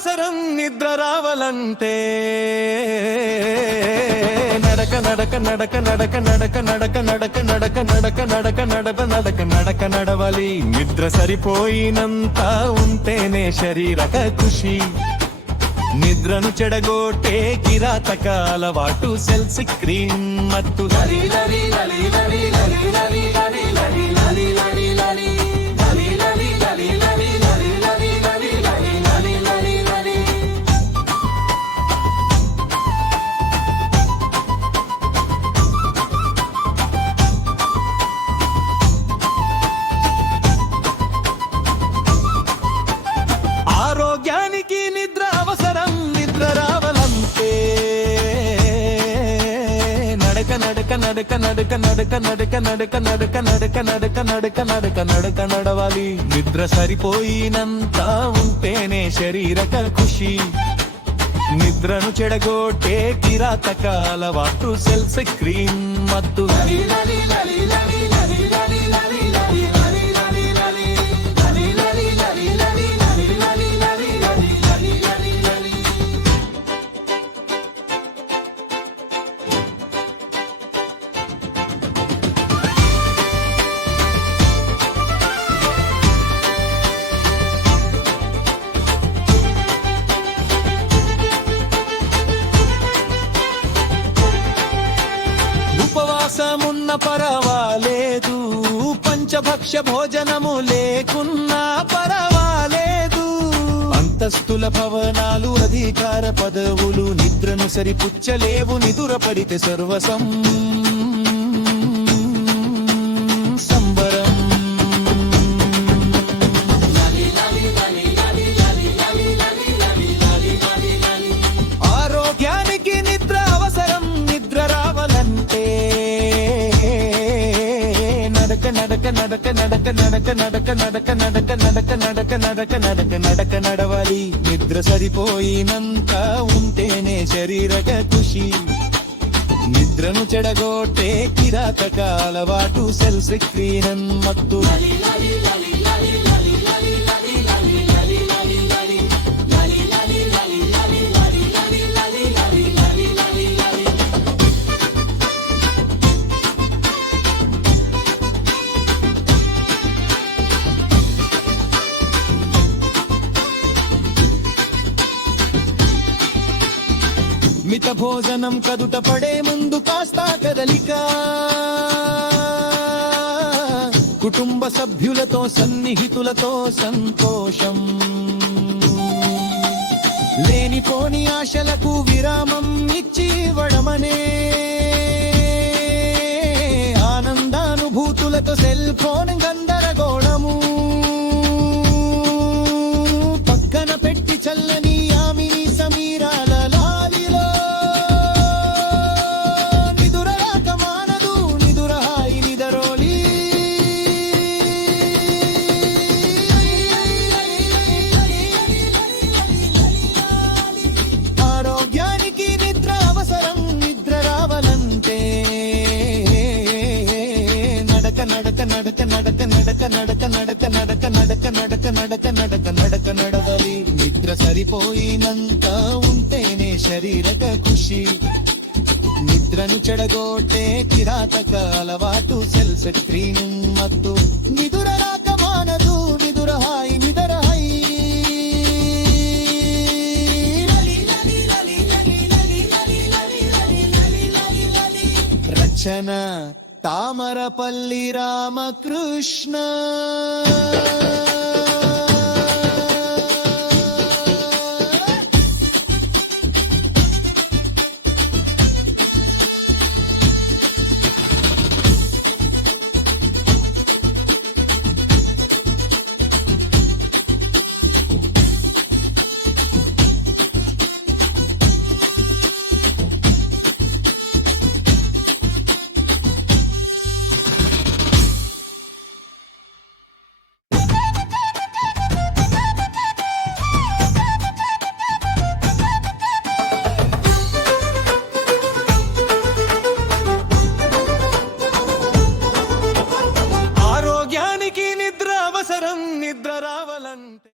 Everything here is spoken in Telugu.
అవసరం నిద్ర రావాలంటే నడక నడక నడక నడక నడక నడక నడక నడక నడక నడక నడక నడక నడక నడవాలి. నిద్ర సరిపోయినంత ఉంటేనే శరీరక ఖుషి. నిద్రను చెడగొట్టే కిరాతక అలవాటు సెల్స్ క్రీమ్ మత్తు. లలి లలి లలి లలి లలి లలి లలి లలి లలి లలి లలి ఆరోగ్యానికి నిద్ర అవసరం. నిద్ర రావాలంటే నడక నడక నడక నడక నడక నడక నడక నడక నడక నడక నడక నడక నడక నడవాలి. నిద్ర సరిపోయినంత ఉంటేనే శరీరక ఖుషి. నిద్రను చెడగొట్టే కిరాతక అలవాటు సెల్స్ క్రీమ్ మత్తు. ఉపవాసమున్న పరవాలేదు, పంచభక్ష భోజనము లేకున్నా పరవాలేదు. అంతస్తుల భవనాలు అధికార పదవులు నిద్రను సరిపుచ్చలేవు. నిదుర పడితే సర్వసం సంబరం. ఆరోగ్యానికి నిద్ర అవసరం. నిద్ర రావాలంటే నడక నడక నడక నడక నడక నడక నడక నడక నడక నడక నడక నడక నడక నడవాలి. నిద్ర సరిపోయినంత ఉంటేనే శరీరక ఖుషి. నిద్రను చెడగొట్టే కిరాతక అలవాటు సెల్స్ క్రీమ్ మత్తు. మిత భోజనం కదుట పడే ముందు కాస్త కదలిక. కుటుంబ సభ్యులతో సన్నిహితులతో సంతోషం. లేనిపోని ఆశలకు విరామం ఇచ్చి ఇవ్వడమనే ఆనందానుభూతులతో సెల్ ఫోన్ గందరగోళము. పక్కన పెట్టి చల్లని యామిని సమీరాల నడక నడక నడక నడక నడక నడక నడక నడక నడక నడక నడక నడక నడవాలి. నిద్ర సరిపోయినంత ఉంటేనే శరీరక ఖుషి. నిద్రను చెడగొట్టే కిరాతక అలవాటు సెల్స్ క్రీమ్ మత్తు. నిదుర రాక మానదు నిదుర హాయి నిదర హై. రచన తామరపల్లి రామకృష్ణ.